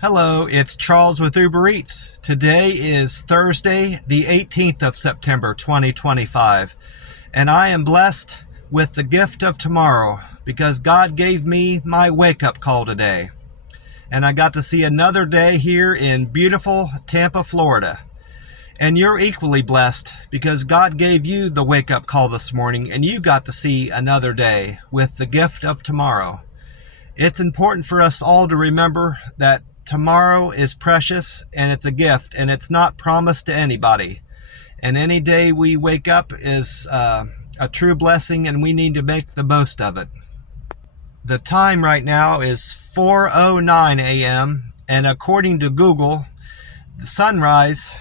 Hello, it's Charles with Uber Eats. Today is Thursday, the 18th of September, 2025, and I am blessed with the gift of tomorrow because God gave me my wake-up call today. And I got to see another day here in beautiful Tampa, Florida. And you're equally blessed because God gave you the wake-up call this morning and you got to see another day with the gift of tomorrow. It's important for us all to remember that tomorrow is precious and it's a gift and it's not promised to anybody. And any day we wake up is a true blessing and we need to make the most of it. The time right now is 4:09 a.m. and according to Google, the sunrise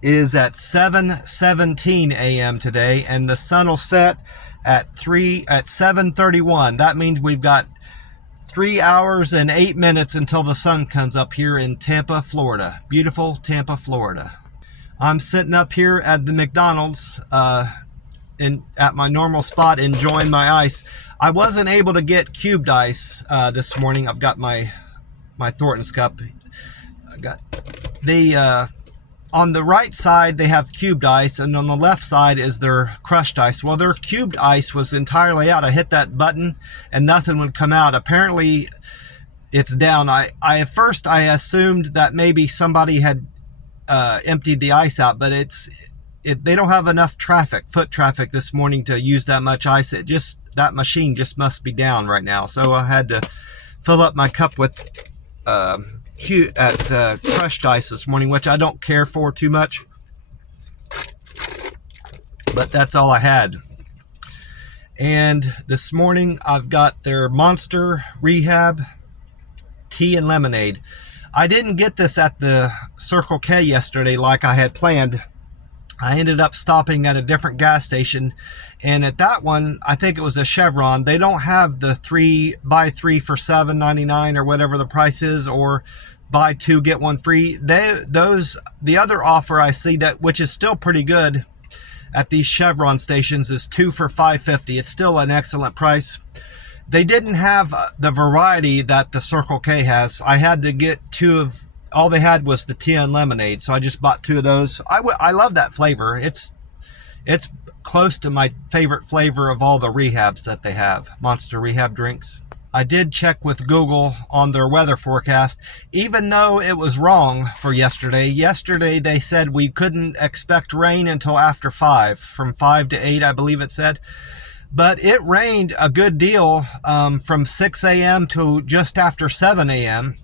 is at 7:17 a.m. today and the sun will set at 7:31. That means we've got 3 hours and 8 minutes until the sun comes up here in Tampa, Florida. Beautiful Tampa, Florida. I'm sitting up here at the McDonald's at my normal spot enjoying my ice. I wasn't able to get cubed ice this morning. I've got my Thornton's cup. I got the on the right side they have cubed ice and on the left side is their crushed ice. Well, their cubed ice was entirely out. I hit that button and nothing would come out. Apparently it's down. At first I assumed that maybe somebody had emptied the ice out, but they don't have enough foot traffic this morning to use that much ice. That machine just must be down right now. So I had to fill up my cup with crushed ice this morning, which I don't care for too much, but that's all I had. And this morning I've got their Monster Rehab tea and lemonade. I didn't get this at the Circle K yesterday like I had planned. I ended up stopping at a different gas station, and at that one, I think it was a Chevron. They don't have the buy three for $7.99 or whatever the price is, or buy two get one free. The other offer I see which is still pretty good at these Chevron stations is 2 for $5.50. It's still an excellent price. They didn't have the variety that the Circle K has. I had to get all they had was the tea and lemonade, so I just bought 2 of those. I love that flavor. It's close to my favorite flavor of all the rehabs that they have, Monster Rehab drinks. I did check with Google on their weather forecast, even though it was wrong for yesterday. Yesterday they said we couldn't expect rain until after 5, from 5 to 8, I believe it said. But it rained a good deal from 6 a.m. to just after 7 a.m.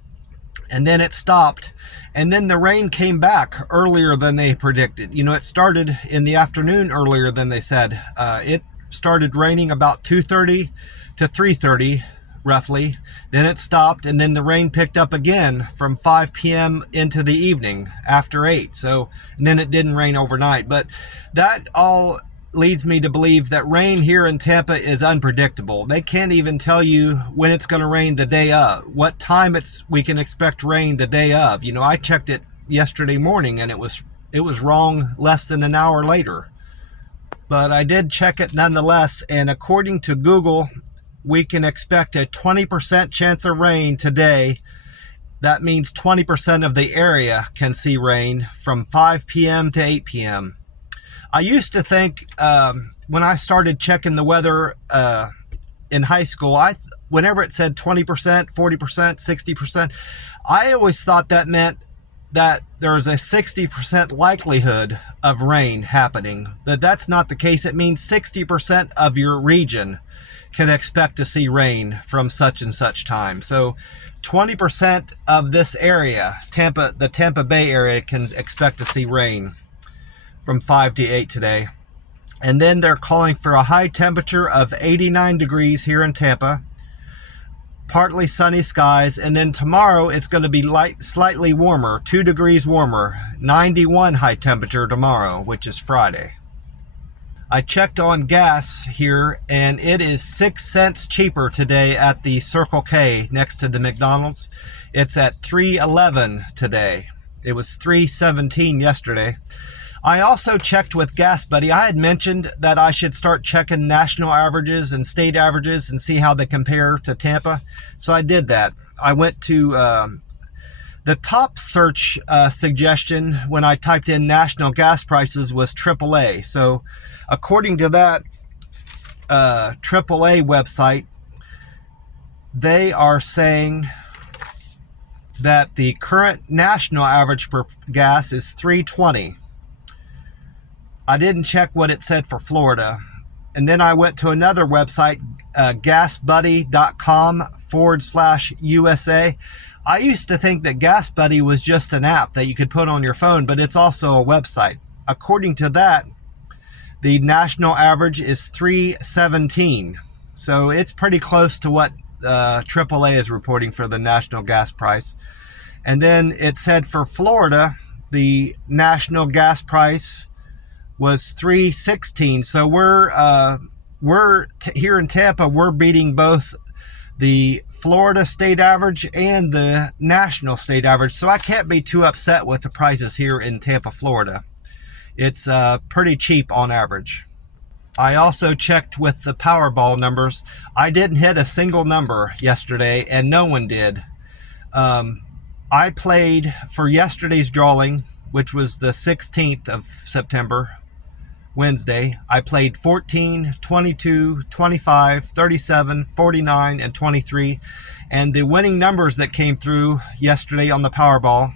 and then it stopped, and then the rain came back earlier than they predicted. It started in the afternoon earlier than they said. It started raining about 2:30 to 3:30 roughly, then it stopped, and then the rain picked up again from 5 p.m. into the evening after 8. And then it didn't rain overnight, but that all leads me to believe that rain here in Tampa is unpredictable. They can't even tell you when it's going to rain the day of, what time we can expect rain the day of. I checked it yesterday morning and it was wrong less than an hour later. But I did check it nonetheless, and according to Google, we can expect a 20% chance of rain today. That means 20% of the area can see rain from 5 p.m. to 8 p.m. I used to think when I started checking the weather in high school, whenever it said 20%, 40%, 60%, I always thought that meant that there's a 60% likelihood of rain happening. But that's not the case. It means 60% of your region can expect to see rain from such and such time. So 20% of this area, the Tampa Bay area, can expect to see rain from 5 to 8 today. And then they're calling for a high temperature of 89 degrees here in Tampa, partly sunny skies, and then tomorrow it's going to be slightly warmer, 2 degrees warmer, 91 high temperature tomorrow, which is Friday. I checked on gas here and it is 6 cents cheaper today at the Circle K next to the McDonald's. It's at $3.11 today. It was $3.17 yesterday. I also checked with Gas Buddy. I had mentioned that I should start checking national averages and state averages and see how they compare to Tampa. So I did that. I went to The top search suggestion when I typed in national gas prices was AAA. So according to that AAA website, they are saying that the current national average for gas is $3.20. I didn't check what it said for Florida. And then I went to another website, gasbuddy.com/USA. I used to think that GasBuddy was just an app that you could put on your phone, but it's also a website. According to that, the national average is $3.17. So it's pretty close to what AAA is reporting for the national gas price. And then it said for Florida, the national gas price was $3.16. So we're here in Tampa, we're beating both the Florida state average and the national state average. So I can't be too upset with the prices here in Tampa, Florida. It's pretty cheap on average. I also checked with the Powerball numbers. I didn't hit a single number yesterday, and no one did. I played for yesterday's drawing, which was the 16th of September, Wednesday. I played 14, 22, 25, 37, 49, and 23. And the winning numbers that came through yesterday on the Powerball,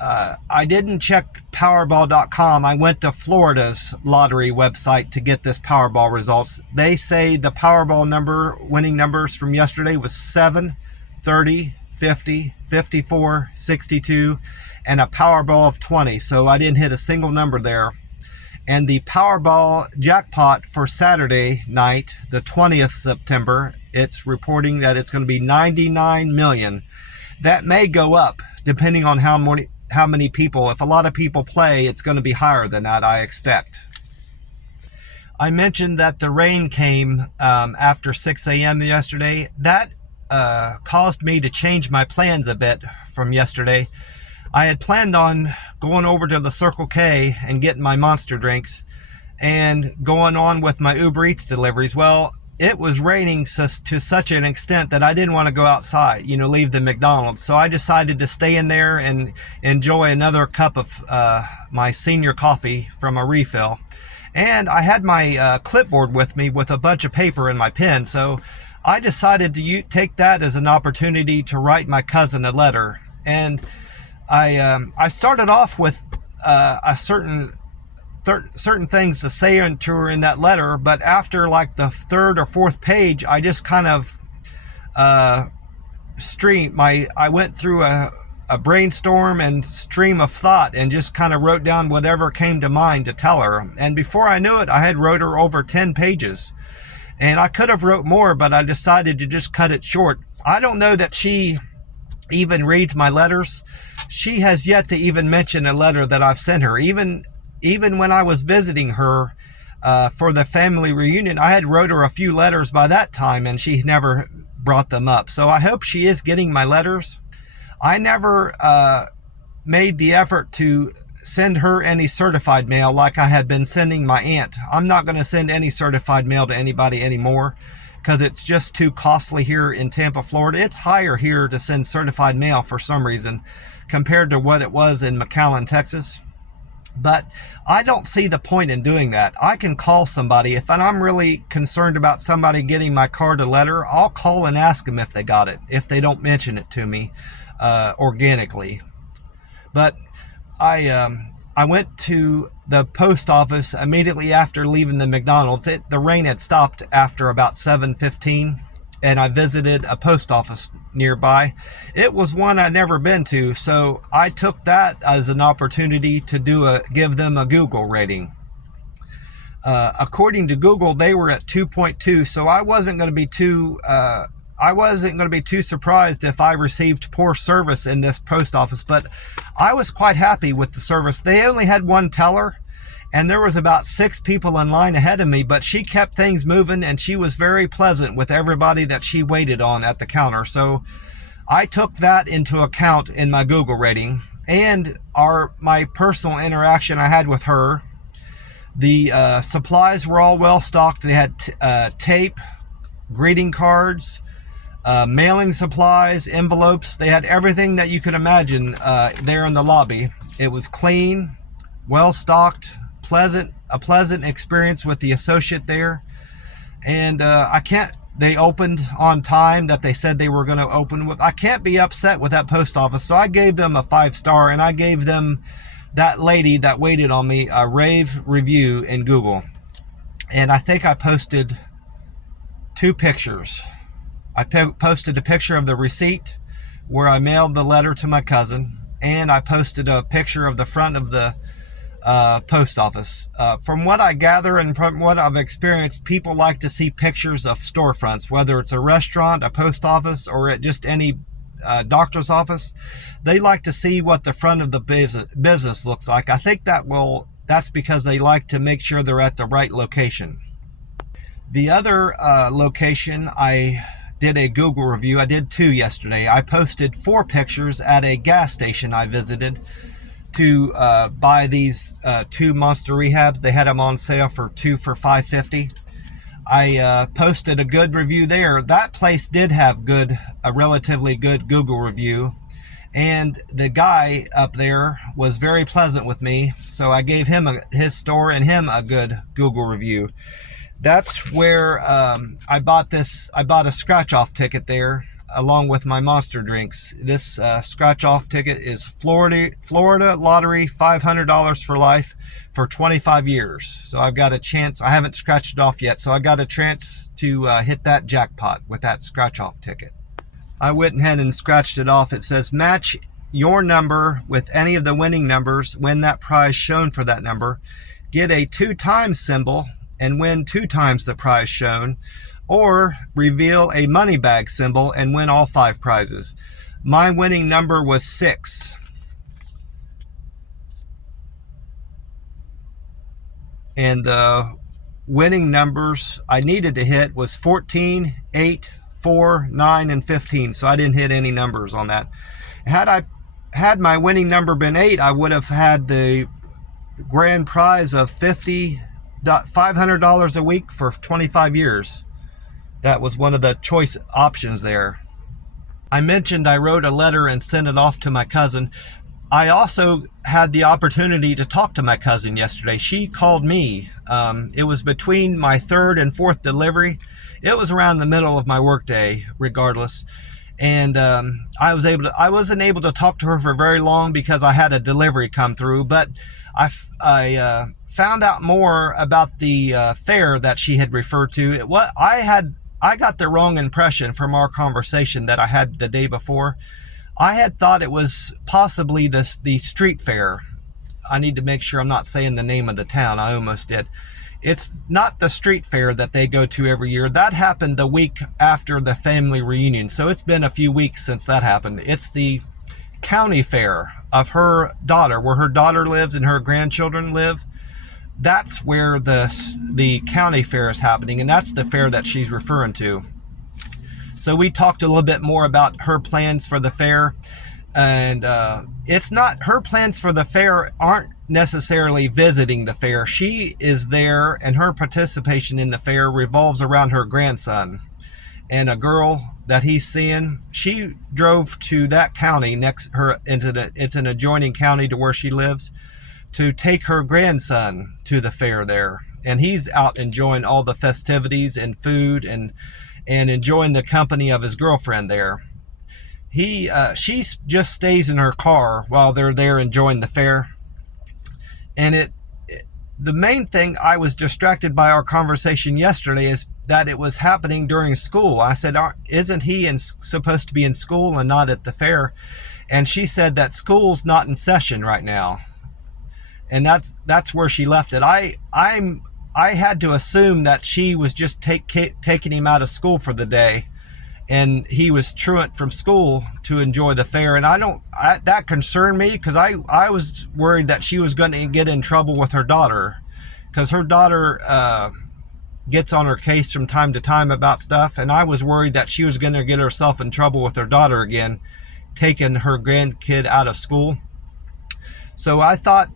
I didn't check Powerball.com. I went to Florida's lottery website to get this Powerball results. They say the Powerball winning numbers from yesterday was 7, 30, 50, 54, 62, and a Powerball of 20. So I didn't hit a single number there. And the Powerball jackpot for Saturday night, the 20th September, it's reporting that it's going to be 99 million. That may go up depending on how many people. If a lot of people play, it's going to be higher than that, I expect. I mentioned that the rain came after 6 a.m. yesterday. That caused me to change my plans a bit from yesterday. I had planned on going over to the Circle K and getting my Monster drinks and going on with my Uber Eats deliveries. Well, it was raining to such an extent that I didn't want to go outside, leave the McDonald's. So I decided to stay in there and enjoy another cup of my senior coffee from a refill. And I had my clipboard with me with a bunch of paper and my pen. So I decided to take that as an opportunity to write my cousin a letter. And I started off with certain things to say to her in that letter, but after like the third or fourth page, I just kind of I went through a brainstorm and stream of thought and just kind of wrote down whatever came to mind to tell her. And before I knew it, I had wrote her over 10 pages. And I could have wrote more, but I decided to just cut it short. I don't know that she even reads my letters. She has yet to even mention a letter that I've sent her. Even when I was visiting her for the family reunion, I had wrote her a few letters by that time, and she never brought them up. So I hope she is getting my letters. I never made the effort to send her any certified mail like I had been sending my aunt. I'm not going to send any certified mail to anybody anymore because it's just too costly here in Tampa, Florida. It's higher here to send certified mail for some reason compared to what it was in McAllen, Texas. But I don't see the point in doing that. I can call somebody. If I'm really concerned about somebody getting my card a letter, I'll call and ask them if they got it, if they don't mention it to me organically. But I went to the post office immediately after leaving the McDonald's. The rain had stopped after about 7:15, and I visited a post office nearby. It was one I'd never been to, so I took that as an opportunity to give them a Google rating. According to Google, they were at 2.2, so I wasn't going to be too surprised if I received poor service in this post office, but I was quite happy with the service. They only had one teller, and there was about 6 people in line ahead of me, but she kept things moving, and she was very pleasant with everybody that she waited on at the counter. So I took that into account in my Google rating, and my personal interaction I had with her. The supplies were all well stocked. They had tape, greeting cards, mailing supplies, envelopes. They had everything that you could imagine there in the lobby. It was clean, well stocked, a pleasant experience with the associate there. And they opened on time that they said they were going to open with. I can't be upset with that post office. So I gave them a 5-star, and I gave them, that lady that waited on me, a rave review in Google. And I think I posted 2 pictures. I posted a picture of the receipt where I mailed the letter to my cousin, and I posted a picture of the front of the post office. From what I gather and from what I've experienced, people like to see pictures of storefronts, whether it's a restaurant, a post office, or at just any doctor's office. They like to see what the front of the business looks like. I think that's because they like to make sure they're at the right location. The other location, I did a Google review. I did 2 yesterday. I posted 4 pictures at a gas station I visited to buy these 2 Monster Rehabs. They had them on sale for 2 for $5.50. I posted a good review there. That place did have a relatively good Google review, and the guy up there was very pleasant with me, so I gave him his store and him a good Google review. That's where I bought a scratch-off ticket there, along with my Monster drinks. This scratch-off ticket is Florida Lottery, $500 for life for 25 years. So I've got a chance. I haven't scratched it off yet, so I got a chance to hit that jackpot with that scratch-off ticket. I went ahead and scratched it off. It says, match your number with any of the winning numbers, win that prize shown for that number, get a 2 times symbol, and win 2 times the prize shown, or reveal a money bag symbol and win all 5 prizes. My winning number was 6. And the winning numbers I needed to hit was 14, 8, 4, 9, and 15. So I didn't hit any numbers on that. Had my winning number been 8, I would have had the grand prize of $500 a week for 25 years. That was one of the choice options there. I mentioned I wrote a letter and sent it off to my cousin. I also had the opportunity to talk to my cousin yesterday. She called me. It was between my 3rd and 4th delivery. It was around the middle of my workday, regardless. And I wasn't able to talk to her for very long because I had a delivery come through. But I found out more about the fair that she had referred to. I got the wrong impression from our conversation that I had the day before. I had thought it was possibly the street fair. I need to make sure I'm not saying the name of the town. I almost did. It's not the street fair that they go to every year. That happened the week after the family reunion, so it's been a few weeks since that happened. It's the county fair of her daughter, where her daughter lives and her grandchildren live. That's where the county fair is happening, and that's the fair that she's referring to. So we talked a little bit more about her plans for the fair, and it's not, her plans for the fair aren't necessarily visiting the fair. She is there, and her participation in the fair revolves around her grandson and a girl that he's seeing. She drove to that county it's an adjoining county to where she lives, to take her grandson to the fair there, and he's out enjoying all the festivities and food and enjoying the company of his girlfriend there. She just stays in her car while they're there enjoying the fair. And the main thing, I was distracted by our conversation yesterday, is that it was happening during school. I said, isn't he supposed to be in school and not at the fair? And she said that school's not in session right now. And that's where she left it. I had to assume that she was just taking him out of school for the day, and he was truant from school to enjoy the fair. And that concerned me, because I was worried that she was going to get in trouble with her daughter, because her daughter gets on her case from time to time about stuff, and I was worried that she was going to get herself in trouble with her daughter again, taking her grandkid out of school. So I thought,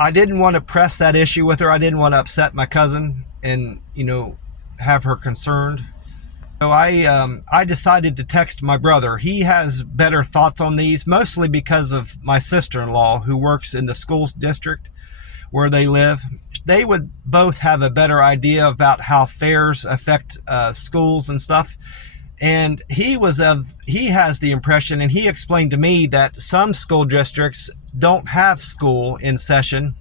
I didn't want to press that issue with her. I didn't want to upset my cousin and, have her concerned. So I decided to text my brother. He has better thoughts on these, mostly because of my sister-in-law who works in the school district where they live. They would both have a better idea about how fares affect schools and stuff. And he has the impression, and he explained to me, that some school districts don't have school in session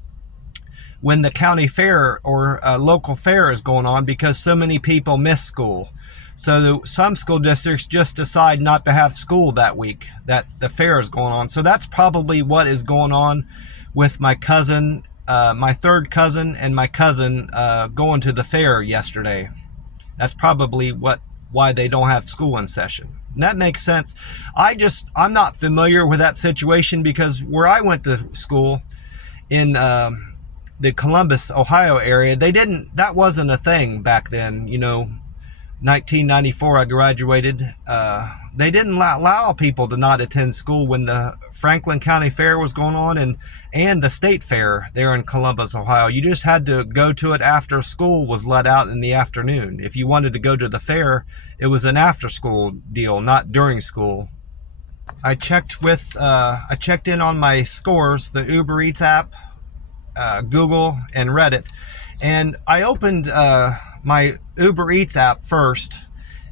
when the county fair or local fair is going on because so many people miss school. So some school districts just decide not to have school that week that the fair is going on. So that's probably what is going on with my cousin, my third cousin, and my cousin going to the fair yesterday. That's probably why they don't have school in session. And that makes sense. I'm not familiar with that situation because where I went to school in the Columbus, Ohio area, that wasn't a thing back then. 1994 I graduated. They didn't allow people to not attend school when the Franklin County Fair was going on and the state fair there in Columbus, Ohio. You just had to go to it after school was let out in the afternoon. If you wanted to go to the fair, it was an after school deal, not during school. I checked in on my scores, the Uber Eats app, Google, and Reddit. And I opened my Uber Eats app first,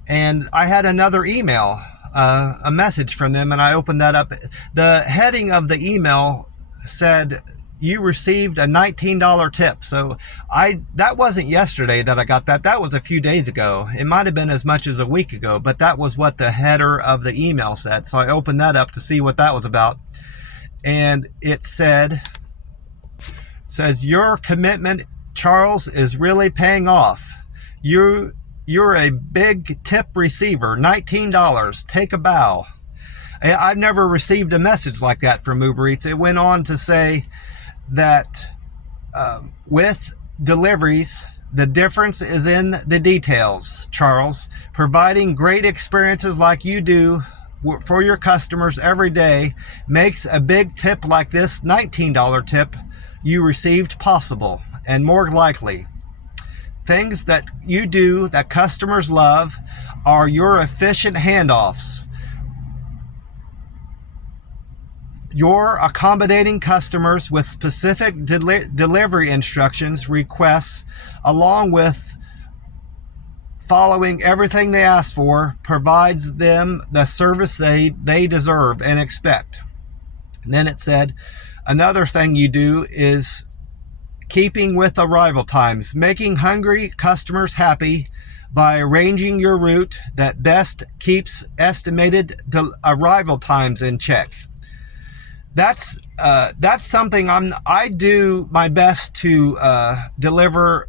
and I had another email, a message from them, and I opened that up. The heading of the email said, "You received a $19 tip." So that wasn't yesterday that I got that. That was a few days ago. It might have been as much as a week ago, but that was what the header of the email said. So I opened that up to see what that was about. And it says, "Your commitment, Charles, is really paying off. You're a big tip receiver. $19. Take a bow." I've never received a message like that from Uber Eats. It went on to say that with deliveries, the difference is in the details, Charles. Providing great experiences like you do for your customers every day makes a big tip like this $19 tip you received possible and more likely. Things that you do that customers love are your efficient handoffs, your accommodating customers with specific delivery instructions, requests, along with following everything they ask for, provides them the service they deserve and expect. And then it said, another thing you do is keeping with arrival times, making hungry customers happy by arranging your route that best keeps estimated arrival times in check. That's something I do my best to deliver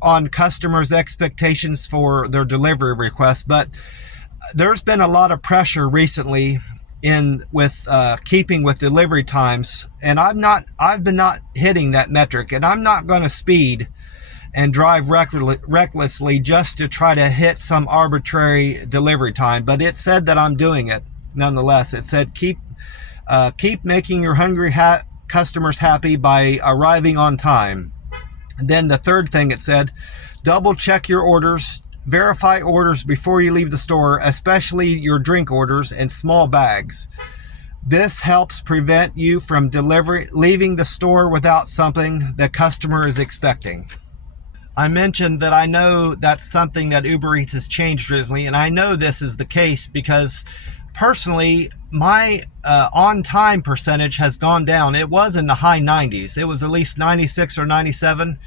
on customers' expectations for their delivery requests, but there's been a lot of pressure recently with keeping with delivery times, and I've been not hitting that metric, and I'm not going to speed and drive recklessly just to try to hit some arbitrary delivery time. But it said that I'm doing it nonetheless. It said keep making your hungry customers happy by arriving on time. And then the third thing it said, double check your orders. Verify orders before you leave the store, especially your drink orders and small bags. This helps prevent you from leaving the store without something the customer is expecting. I mentioned that I know that's something that Uber Eats has changed recently, and I know this is the case because personally, my on-time percentage has gone down. It was in the high 90s. It was at least 96 or 97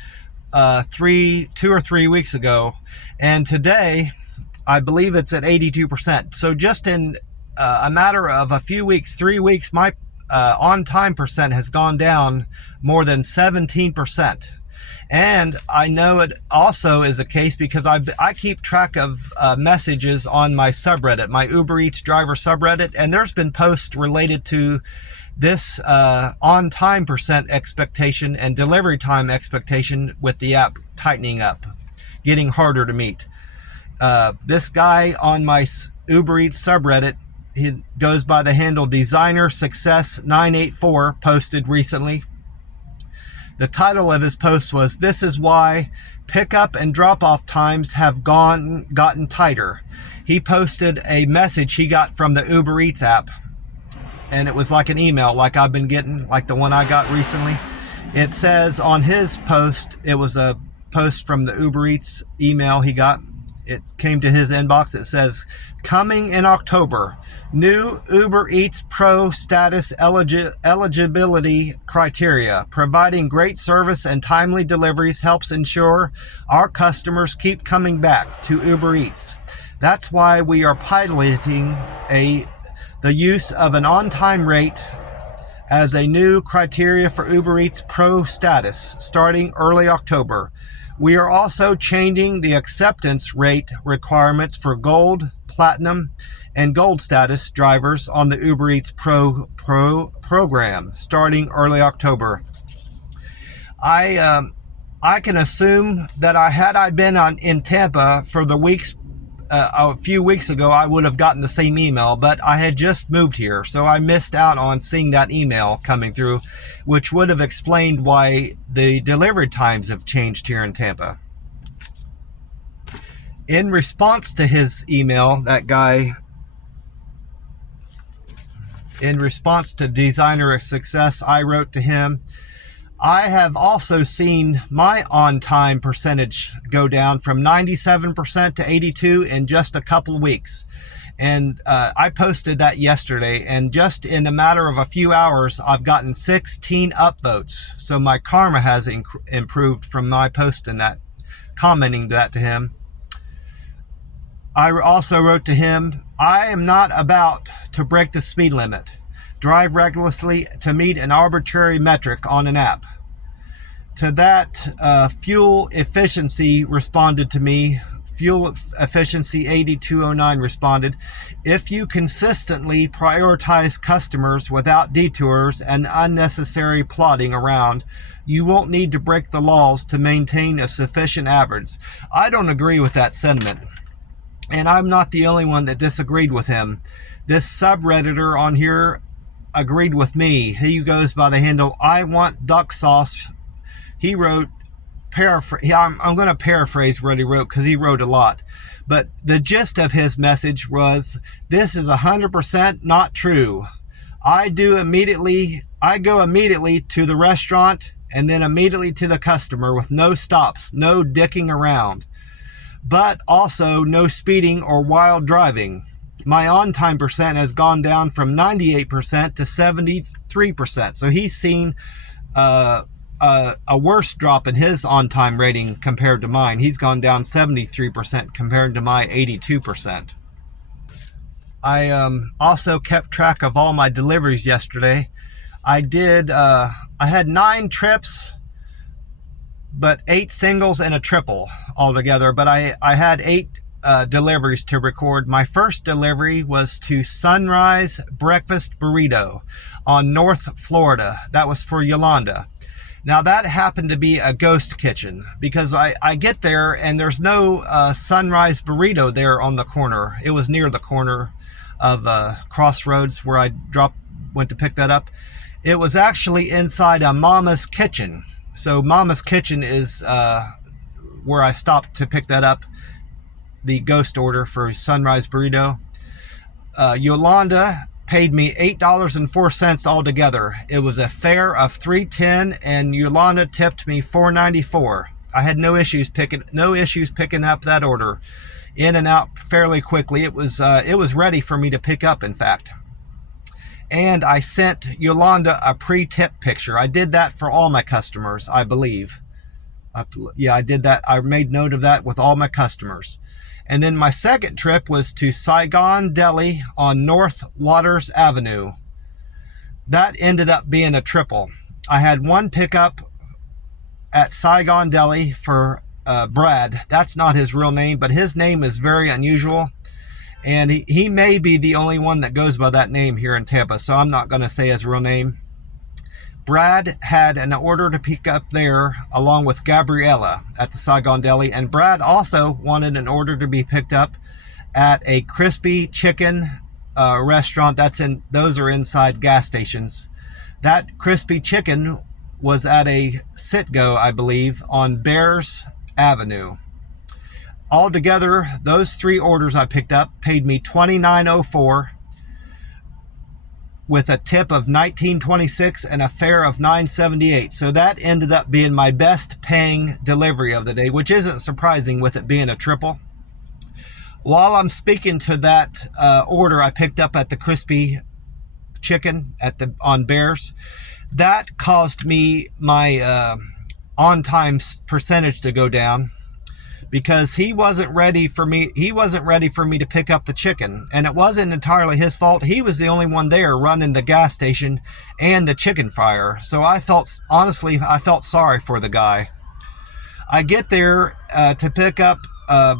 2 or 3 weeks ago, and today I believe it's at 82%. So just in a matter of a few weeks, 3 weeks, my on-time percent has gone down more than 17%. And I know it also is a case because I keep track of messages on my subreddit, my Uber Eats driver subreddit, and there's been posts related to this on-time percent expectation and delivery time expectation with the app tightening up, getting harder to meet. This guy on my Uber Eats subreddit, he goes by the handle Designer Success 984, posted recently The title of his post was, "This is why pickup and drop-off times have gotten tighter." He posted a message he got from the Uber Eats app, and it was like an email like I've been getting, like the one I got recently. It says on his post, it was a post from the Uber Eats email he got. It came to his inbox. It says, "Coming in October, new Uber Eats Pro status eligibility criteria. Providing great service and timely deliveries helps ensure our customers keep coming back to Uber Eats. That's why we are piloting the use of an on-time rate as a new criteria for Uber Eats Pro status starting early October. We are also changing the acceptance rate requirements for Gold, Platinum, and Gold status drivers on the Uber Eats Pro program starting early October." I can assume that had I been in Tampa for the weeks a few weeks ago, I would have gotten the same email, but I had just moved here, so I missed out on seeing that email coming through, which would have explained why the delivery times have changed here in Tampa. In response to his email, that guy, in response to Designer of Success, I wrote to him, "I have also seen my on-time percentage go down from 97% to 82% in just a couple of weeks." And I posted that yesterday, and just in a matter of a few hours, I've gotten 16 upvotes. So my karma has improved from my post and that, commenting that to him. I also wrote to him, "I am not about to break the speed limit. Drive recklessly to meet an arbitrary metric on an app." To that, Fuel Efficiency responded to me. Fuel Efficiency 8209 responded, "If you consistently prioritize customers without detours and unnecessary plodding around, you won't need to break the laws to maintain a sufficient average." I don't agree with that sentiment, and I'm not the only one that disagreed with him. This subredditor on here agreed with me. He goes by the handle, "I want duck sauce." He wrote, I'm going to paraphrase what he wrote because he wrote a lot. But the gist of his message was, "This is 100% not true. I go immediately to the restaurant and then immediately to the customer with no stops, no dicking around, but also no speeding or wild driving. My on-time percent has gone down from 98% to 73%. So he's seen a worse drop in his on-time rating compared to mine. He's gone down 73% compared to my 82%. I also kept track of all my deliveries yesterday. I had 9 trips, but 8 singles and a triple altogether. But I had 8 deliveries to record. My first delivery was to Sunrise Breakfast Burrito on North Florida. That was for Yolanda. Now that happened to be a ghost kitchen because I get there and there's no Sunrise Burrito there on the corner. It was near the corner of Crossroads where I went to pick that up. It was actually inside a Mama's Kitchen. So Mama's Kitchen is where I stopped to pick that up, the ghost order for Sunrise Burrito. Yolanda paid me $8.04 altogether. It was a fare of $3.10, and Yolanda tipped me $4.94. I had no issues picking up that order, in and out fairly quickly. It was ready for me to pick up, in fact. And I sent Yolanda a pre-tip picture. I did that for all my customers, I believe. I did that. I made note of that with all my customers. And then my second trip was to Saigon Deli on North Waters Avenue. That ended up being a triple. I had one pickup at Saigon Deli for Brad. That's not his real name, but his name is very unusual. And he may be the only one that goes by that name here in Tampa, so I'm not going to say his real name. Brad had an order to pick up there along with Gabriella at the Saigon Deli, and Brad also wanted an order to be picked up at a Krispy Chicken restaurant. Those are inside gas stations. That Krispy Chicken was at a sit-go, I believe, on Bears Avenue. Altogether, those 3 orders I picked up paid me $29.04 with a tip of $19.26 and a fare of $9.78. So that ended up being my best paying delivery of the day, which isn't surprising with it being a triple. While I'm speaking to that order I picked up at the Krispy Chicken on Bears, that caused me my on-time percentage to go down, because he wasn't ready for me to pick up the chicken. And it wasn't entirely his fault. He was the only one there running the gas station and the chicken fryer. So I felt sorry for the guy. I get there to pick up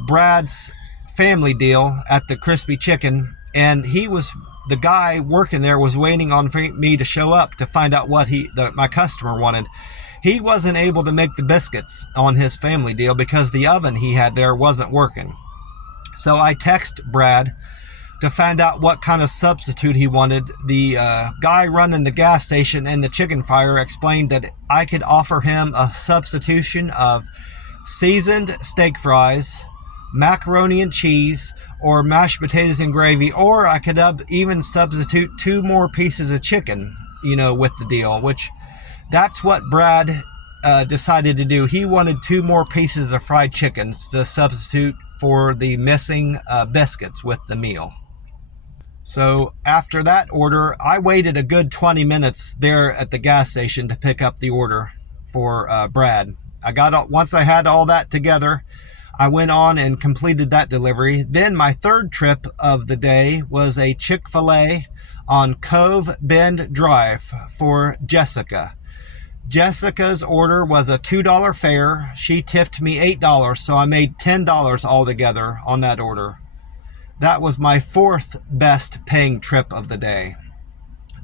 Brad's family deal at the Krispy Chicken, and the guy working there was waiting on me to show up to find out what my customer wanted. He wasn't able to make the biscuits on his family deal because the oven he had there wasn't working. So I text Brad to find out what kind of substitute he wanted. The guy running the gas station and the chicken fryer explained that I could offer him a substitution of seasoned steak fries, macaroni and cheese, or mashed potatoes and gravy, or I could even substitute 2 more pieces of chicken, with the deal, which that's what Brad decided to do. He wanted 2 more pieces of fried chicken to substitute for the missing biscuits with the meal. So after that order, I waited a good 20 minutes there at the gas station to pick up the order for Brad. Once I had all that together, I went on and completed that delivery. Then my third trip of the day was a Chick-fil-A on Cove Bend Drive for Jessica. Jessica's order was a $2 fare. She tipped me $8, so I made $10 altogether on that order. That was my 4th best paying trip of the day.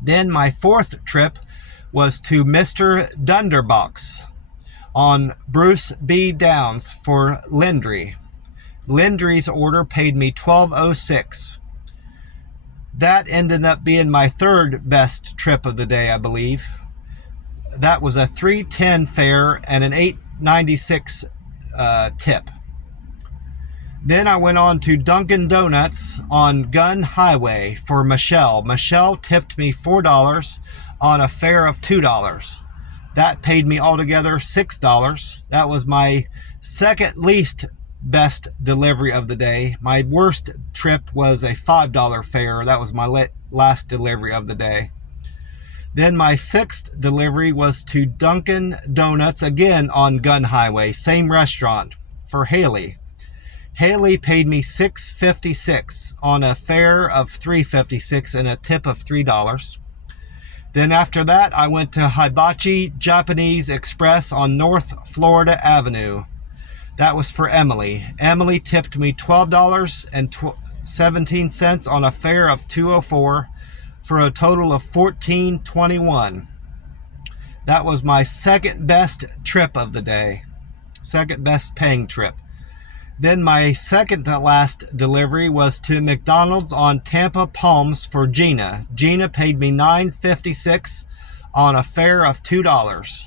Then my 4th trip was to Mr. Dunderbox on Bruce B. Downs for Lindry. Lindry's order paid me $12.06. That ended up being my 3rd best trip of the day, I believe. That was a $3.10 fare and an $8.96 tip. Then I went on to Dunkin' Donuts on Gun Highway for Michelle. Michelle tipped me $4 on a fare of $2. That paid me altogether $6. That was my 2nd least best delivery of the day. My worst trip was a $5 fare. That was my last delivery of the day. Then my 6th delivery was to Dunkin' Donuts, again on Gun Highway, same restaurant, for Haley. Haley paid me $6.56 on a fare of $3.56 and a tip of $3. Then after that, I went to Hibachi Japanese Express on North Florida Avenue. That was for Emily. Emily tipped me $12.17 on a fare of $2.04 for a total of $14.21. That was my 2nd best trip of the day. 2nd best paying trip. Then my 2nd to last delivery was to McDonald's on Tampa Palms for Gina. Gina paid me $9.56 on a fare of $2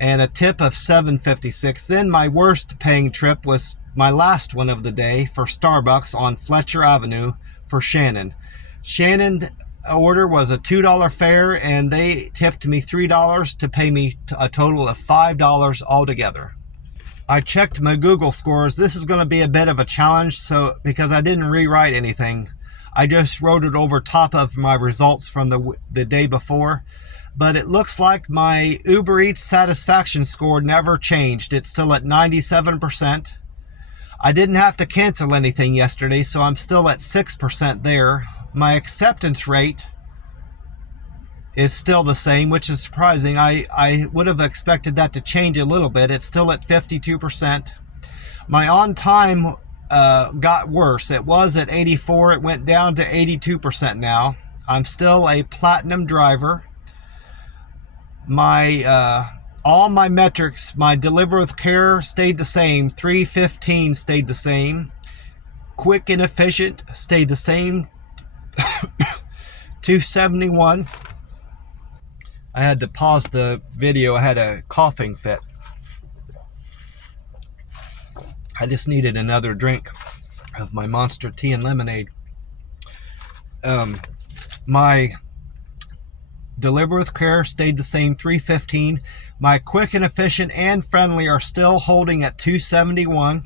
and a tip of $7.56. Then my worst paying trip was my last one of the day for Starbucks on Fletcher Avenue for Shannon. Shannon's order was a $2 fare, and they tipped me $3 to pay me a total of $5 altogether. I checked my Google scores. This is going to be a bit of a challenge, because I didn't rewrite anything. I just wrote it over top of my results from the day before. But it looks like my Uber Eats satisfaction score never changed. It's still at 97%. I didn't have to cancel anything yesterday, so I'm still at 6% there. My acceptance rate is still the same, which is surprising. I would have expected that to change a little bit. It's still at 52%. My on time got worse. It was at 84. It went down to 82% now. I'm still a platinum driver. All my metrics, my deliver with care stayed the same. 315 stayed the same. Quick and efficient stayed the same. 271. I had to pause the video. I had a coughing fit. I just needed another drink of my Monster tea and lemonade. My deliver with care stayed the same, 315. My quick and efficient and friendly are still holding at 271.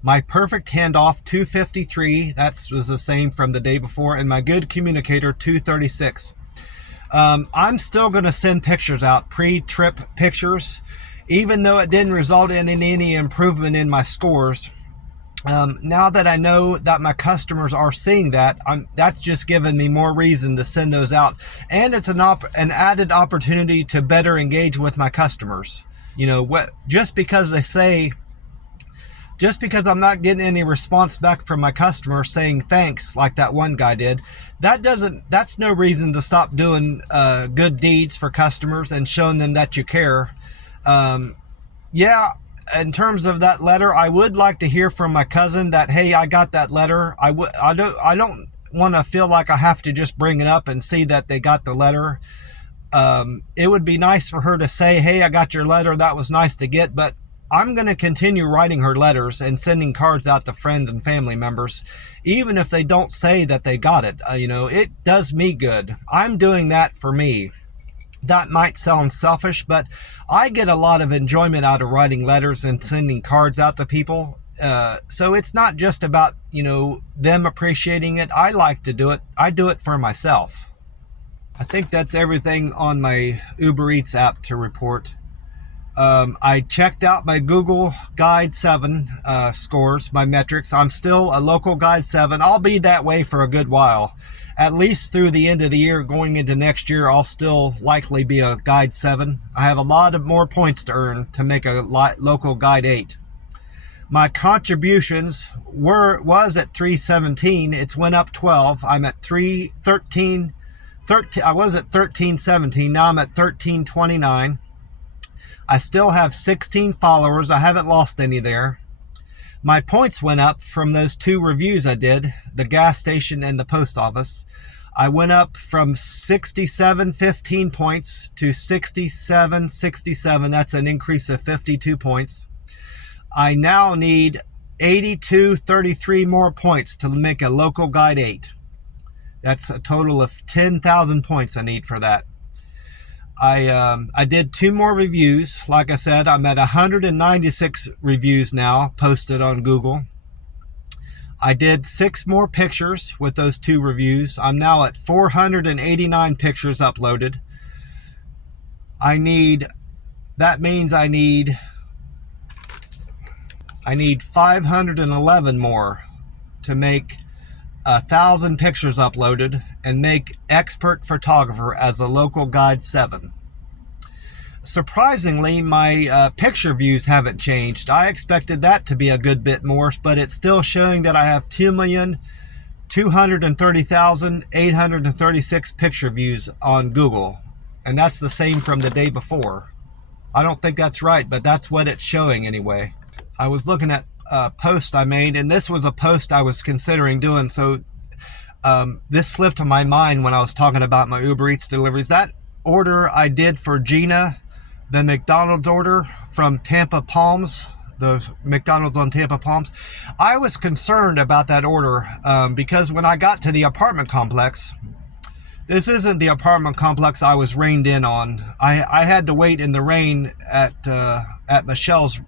My perfect handoff, 253. That was the same from the day before. And my good communicator, 236. I'm still going to send pictures out, pre-trip pictures, even though it didn't result in any improvement in my scores. Now that I know that my customers are seeing that, that's just given me more reason to send those out. And it's an added opportunity to better engage with my customers. You know, just because I'm not getting any response back from my customers saying thanks like that one guy did, that's no reason to stop doing good deeds for customers and showing them that you care. Yeah, in terms of that letter, I would like to hear from my cousin that, hey, I got that letter. I don't want to feel like I have to just bring it up and see that they got the letter. It would be nice for her to say, hey, I got your letter. That was nice to get, but I'm going to continue writing her letters and sending cards out to friends and family members, even if they don't say that they got it. It does me good. I'm doing that for me. That might sound selfish, but I get a lot of enjoyment out of writing letters and sending cards out to people. So it's not just about, them appreciating it. I like to do it. I do it for myself. I think that's everything on my Uber Eats app to report. I checked out my Google Guide 7 scores, my metrics. I'm still a local Guide 7. I'll be that way for a good while. At least through the end of the year, going into next year, I'll still likely be a Guide 7. I have a lot of more points to earn to make a local Guide 8. My contributions was at 317. It's went up 12. I'm at 13. I was at 1317. Now I'm at 1329. I still have 16 followers. I haven't lost any there. My points went up from those 2 reviews I did, the gas station and the post office. I went up from 67.15 points to 67.67. That's an increase of 52 points. I now need 82.33 more points to make a local Guide 8. That's a total of 10,000 points I need for that. I did 2 more reviews. Like I said, I'm at 196 reviews now posted on Google. I did 6 more pictures with those 2 reviews. I'm now at 489 pictures uploaded. That means I need 511 more to make 1,000 pictures uploaded and make expert photographer as a local Guide 7. Surprisingly, my picture views haven't changed. I expected that to be a good bit more, but it's still showing that I have 2,230,836 picture views on Google. And that's the same from the day before. I don't think that's right, but that's what it's showing anyway. I was looking at a post I made, and this was a post I was considering doing, so this slipped to my mind when I was talking about my Uber Eats deliveries. That order I did for Gina, the McDonald's order from Tampa Palms, the McDonald's on Tampa Palms, I was concerned about that order because when I got to the apartment complex, this isn't the apartment complex I was rained in on. I had to wait in the rain at Michelle's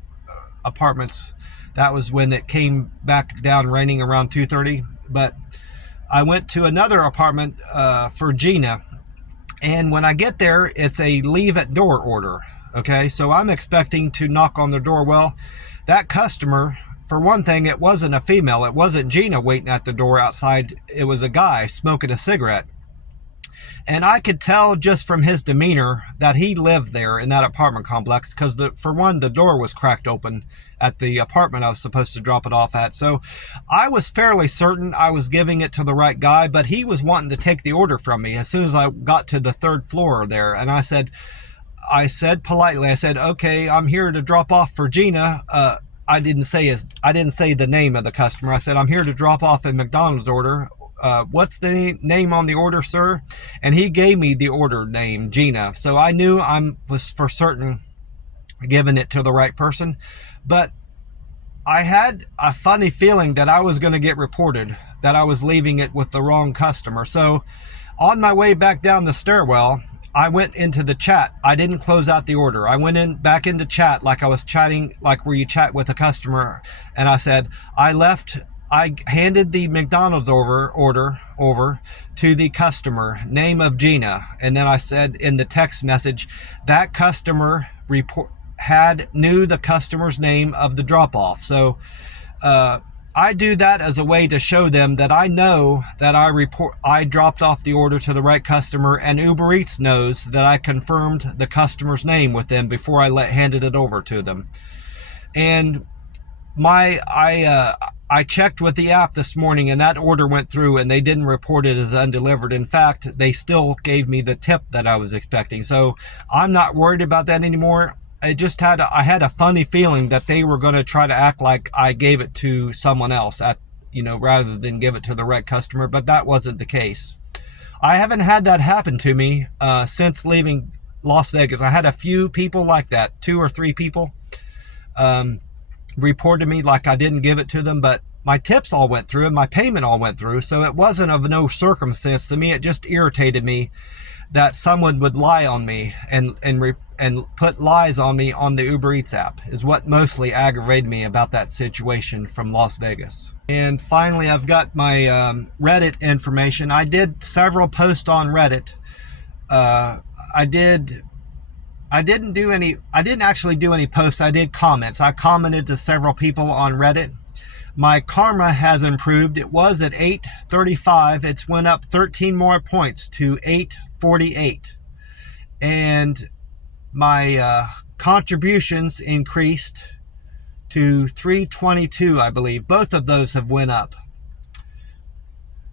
apartments. That was when it came back down raining around 2:30. But I went to another apartment for Gina, and when I get there, it's a leave at door order. Okay, so I'm expecting to knock on the door. Well, that customer, for one thing, it wasn't a female. It wasn't Gina waiting at the door outside. It was a guy smoking a cigarette. And I could tell just from his demeanor that he lived there in that apartment complex because, for one, the door was cracked open at the apartment I was supposed to drop it off at. So I was fairly certain I was giving it to the right guy, but he was wanting to take the order from me as soon as I got to the 3rd floor there. And I said politely, okay, I'm here to drop off for Gina. I didn't say the name of the customer. I said, I'm here to drop off a McDonald's order. what's the name on the order, sir? And he gave me the order name, Gina. So I knew I was for certain giving it to the right person. But I had a funny feeling that I was going to get reported, that I was leaving it with the wrong customer. So on my way back down the stairwell, I went into the chat. I didn't close out the order. I went back into chat like I was chatting, like where you chat with a customer. And I said, I handed the McDonald's order over to the customer, name of Gina. And then I said in the text message, that customer knew the customer's name of the drop-off. So I do that as a way to show them that I know that I dropped off the order to the right customer, and Uber Eats knows that I confirmed the customer's name with them before I handed it over to them. And I checked with the app this morning, and that order went through, and they didn't report it as undelivered. In fact, they still gave me the tip that I was expecting. So I'm not worried about that anymore. I had a funny feeling that they were going to try to act like I gave it to someone else rather than give it to the right customer, but that wasn't the case. I haven't had that happen to me since leaving Las Vegas. I had a few people like that, 2 or 3 people reported me like I didn't give it to them, but my tips all went through and my payment all went through, so it wasn't of no circumstance to me. It just irritated me that someone would lie on me and put lies on me on the Uber Eats app is what mostly aggravated me about that situation from Las Vegas. And finally, I've got my Reddit information. I did several posts on Reddit. I didn't actually do any posts. I did comments. I commented to several people on Reddit. My karma has improved. It was at 835. It's went up 13 more points to 848. And my contributions increased to 322, I believe. Both of those have went up.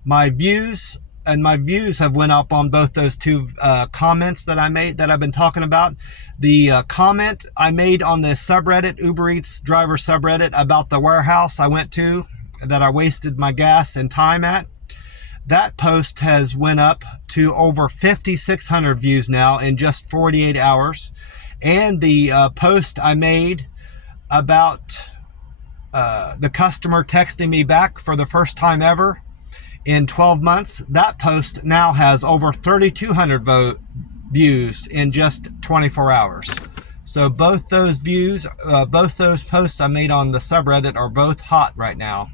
My views have went up on both those 2 comments that I made, that I've been talking about. The comment I made on the subreddit, Uber Eats driver subreddit, about the warehouse I went to that I wasted my gas and time at, that post has went up to over 5,600 views now in just 48 hours. And the post I made about the customer texting me back for the first time ever in 12 months, that post now has over 3,200 views in just 24 hours. So both those both those posts I made on the subreddit are both hot right now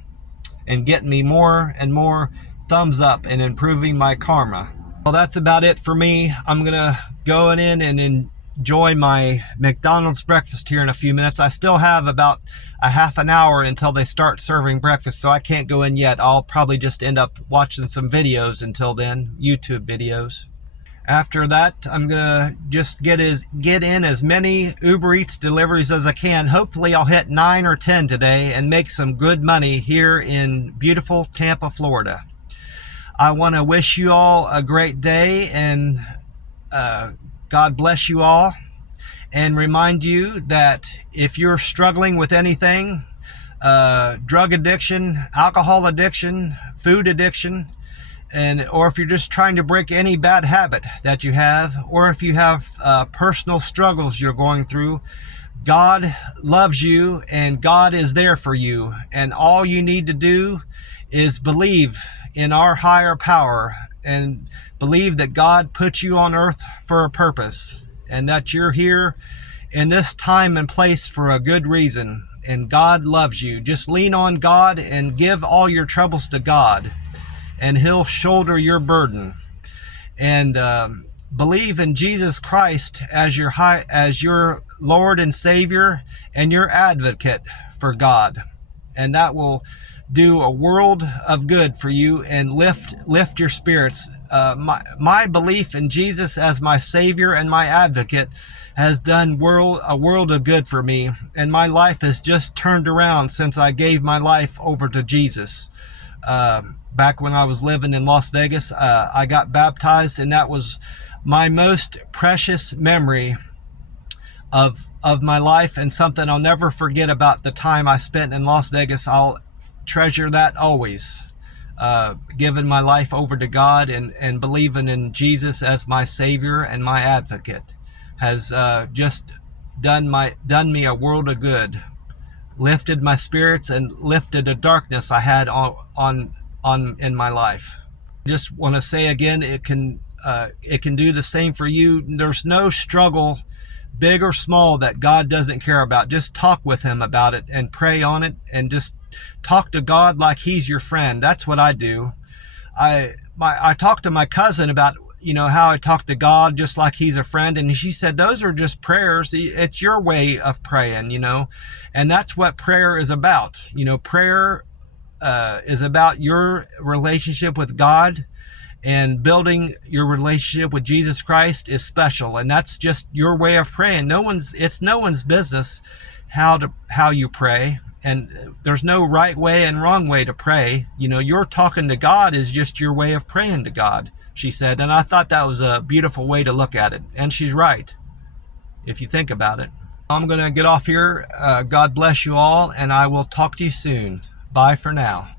and getting me more and more thumbs up and improving my karma. Well, that's about it for me. I'm gonna go in and enjoy my McDonald's breakfast here in a few minutes. I still have about a half an hour until they start serving breakfast, so I can't go in yet. I'll probably just end up watching some videos until then, YouTube videos. After that, I'm gonna just get in as many Uber Eats deliveries as I can. Hopefully I'll hit 9 or 10 today and make some good money here in beautiful Tampa, Florida. I want to wish you all a great day, and God bless you all, and remind you that if you're struggling with anything, drug addiction, alcohol addiction, food addiction, or if you're just trying to break any bad habit that you have, or if you have personal struggles you're going through, God loves you and God is there for you. And all you need to do is believe in our higher power and believe that God put you on earth for a purpose and that you're here in this time and place for a good reason. And God loves you. Just lean on God and give all your troubles to God, and He'll shoulder your burden. And believe in Jesus Christ as your Lord and Savior and your advocate for God, and that will do a world of good for you and lift your spirits. My belief in Jesus as my Savior and my advocate has done a world of good for me, and my life has just turned around since I gave my life over to Jesus. Back when I was living in Las Vegas, I got baptized, and that was my most precious memory of my life, and something I'll never forget about the time I spent in Las Vegas. I'll treasure that always. given my life over to God and believing in Jesus as my Savior and my advocate has just done me a world of good, lifted my spirits and lifted a darkness I had on in my life. Just want to say again, it can do the same for you. There's no struggle, big or small, that God doesn't care about. Just talk with him about it and pray on it, and just talk to God like he's your friend. That's what I do. I talked to my cousin about, how I talk to God just like he's a friend, and she said those are just prayers. It's your way of praying, and that's what prayer is about. Prayer is about your relationship with God, and building your relationship with Jesus Christ is special, and that's just your way of praying. It's no one's business how you pray, and there's no right way and wrong way to pray. You're talking to God is just your way of praying to God, she said, and I thought that was a beautiful way to look at it, and she's right if you think about it. I'm gonna get off here. God bless you all, and I will talk to you soon. Bye for now.